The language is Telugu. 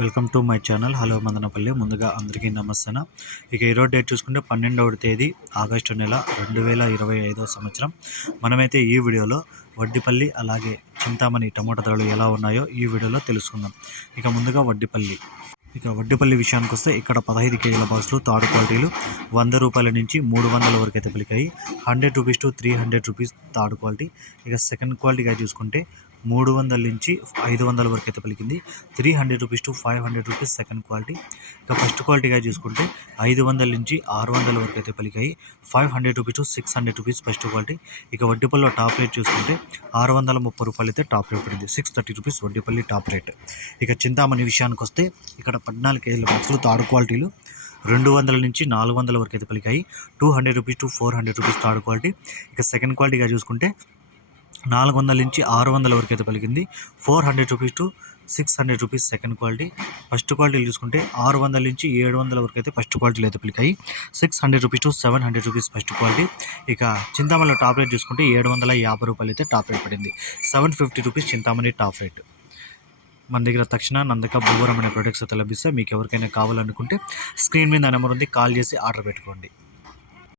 Welcome to my channel. Hello Madanapalle. ముందుగా అందరికీ నమస్తే ఇక ఈరోజు డేట్ చూసుకుంటే పన్నెండవ తేదీ ఆగస్టు నెల రెండు వేల ఇరవై ఐదో సంవత్సరం. మనమైతే ఈ వీడియోలో వడ్డిపల్లి అలాగే చింతామణి టమోటా ధరలు ఎలా ఉన్నాయో ఈ వీడియోలో తెలుసుకుందాం. ఇక ముందుగా వడ్డిపల్లి. ఇక వడ్డిపల్లి విషయానికి వస్తే ఇక్కడ పదహైదు కేజీల బాక్సులు థర్డ్ క్వాలిటీలు వంద రూపాయల నుంచి మూడు వందల వరకు అయితే పలికాయి. Hundred rupees to three hundred rupees third quality. ఇక సెకండ్ క్వాలిటీగా చూసుకుంటే మూడు వందల నుంచి ఐదు వందల వరకు అయితే పలికింది. Three hundred rupees to five hundred rupees second quality. ఇక ఫస్ట్ క్వాలిటీగా చూసుకుంటే ఐదు వందల నుంచి ఆరు వందల వరకు అయితే పలికాయి. Five hundred rupees to six hundred rupees first quality. ఇక వడ్డీపల్లిలో టాప్ రేట్ చూసుకుంటే ఆరు వందల ముప్పై రూపాయలు అయితే టాప్ రేట్ పడింది. Six thirty rupees Vaddipalli top rate. ఇక చింతామణి విషయానికి వస్తే ఇక్కడ పద్నాలుగు కేజీల బాక్సులు తాడు క్వాలిటీలు రెండు వందల నుంచి నాలుగు వందల వరకు అయితే పలికాయి. Two hundred rupees to four hundred rupees third quality. ఇక సెకండ్ క్వాలిటీగా చూసుకుంటే నాలుగు వందల నుంచి ఆరు వందల వరకు అయితే పలికింది. Four hundred rupees to six hundred rupees second quality. First క్వాలిటీలు చూసుకుంటే ఆరు వందల నుంచి ఏడు వందల వరకు అయితే ఫస్ట్ క్వాలిటీలు అయితే పలికాయి. Six hundred rupees to seven hundred rupees first quality. ఇక చింతామణిలో టాప్ రేట్ చూసుకుంటే ఏడు వందల యాభై రూపాయలు అయితే టాప్ రేట్ పడింది. Seven fifty rupees Chintamani top rate. మన దగ్గర తక్షణ నందక భూవరం అనే ప్రొడక్ట్స్ అయితే లభిస్తాయి. మీకు ఎవరికైనా కావాలనుకుంటే స్క్రీన్ మీద నెంబర్ ఉంది కాల్ చేసి ఆర్డర్ పెట్టుకోండి.